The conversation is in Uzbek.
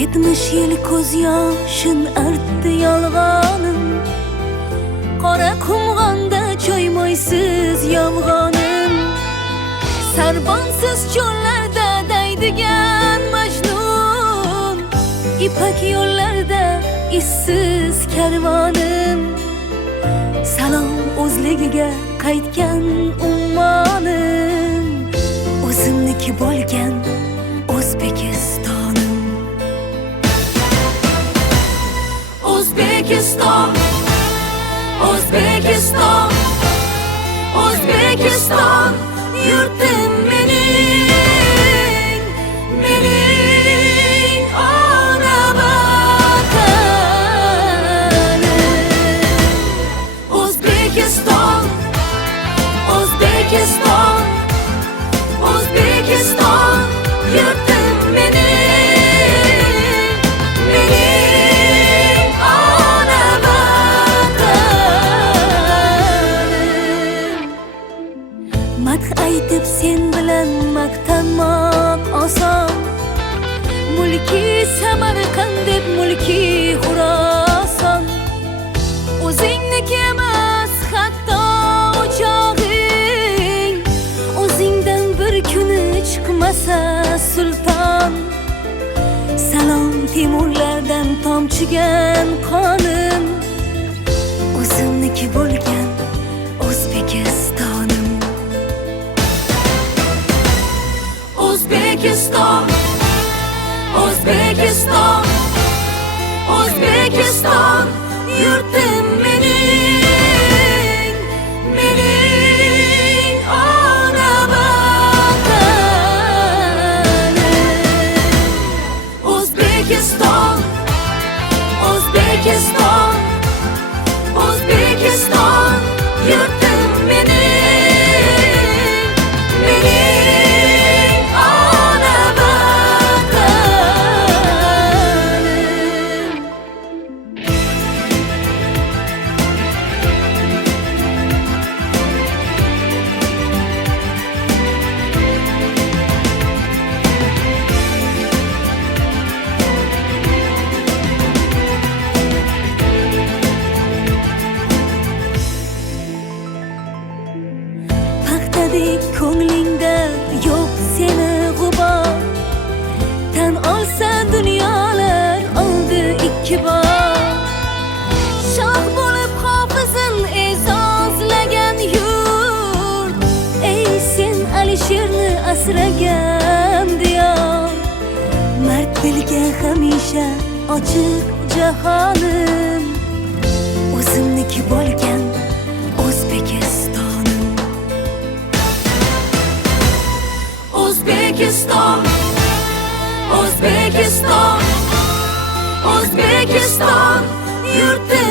70 yil ko'z yoshin artdi yolg'onim, qora qumg'onda choymoysiz yolg'onim, sarbonsiz cho'llarda daydigan Majnun, ipak yo'llarda izsiz karvonim, salom o'zligiga qaytgan ummonim, o'zimniki bo'lgan O'zbekistonim. O'zbekiston, O'zbekiston, O'zbekiston, yurtim mening, mening ona vatanim. O'zbekiston, O'zbekiston, O'zbekiston, yurtim mening, mening ona vatanim. Madh aytib sen bilan maqtanmoq oson, mulki Samarqand deb mulki Xuroson, o'zingniki emas hatto o'chog'ing, o'zingdan bir kuni chiqmasa sulton, salom Temurlardan tomchigan qonim, o'zimniki bo'lgan O'zbekistonim. O'zbekiston, O'zbekiston, O'zbekiston, yurtim mening, mening ona vatanim. O'zbekiston, O'zbekiston, O'zbekiston, yurtim mening, mening ona vatanim. Paxtadek ko'nglingda yo'q seni g'ubor, tan olsa dunyolar oldi ikki bor, shoh bo'lib hofizin e'zozlagan yurt, ey sen Alisherni asragan diyor, mard dilga hamisha ochiq jahonim, o'zimniki bo'lgan O'zbekistonim. O'zbekiston, O'zbekiston, O'zbekiston, yurtim